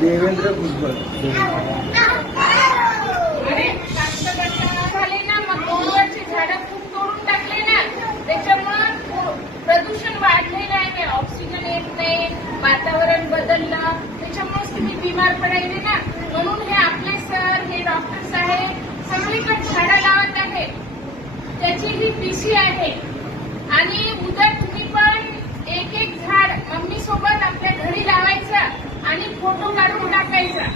देवेंद्र भुजबळ झाले ना, मग 2 वर्षी झाडं खूप तोडून टाकले ना, त्याच्यामुळं प्रदूषण वाढलेलं आहे. ऑक्सिजन येत नाही, वातावरण बदललं, त्याच्यामुळेच तुम्ही बिमार पडायले ना. म्हणून हे आपले सर, हे डॉक्टर साहेब सगळीकडे झाडं लावत आहेत. त्याची ही पीसी आहे. आणि उद्या तुम्ही पण एक झाड मम्मी सोबत आपल्या घरी लावायचं आणि फोटो काढून टाकायचा.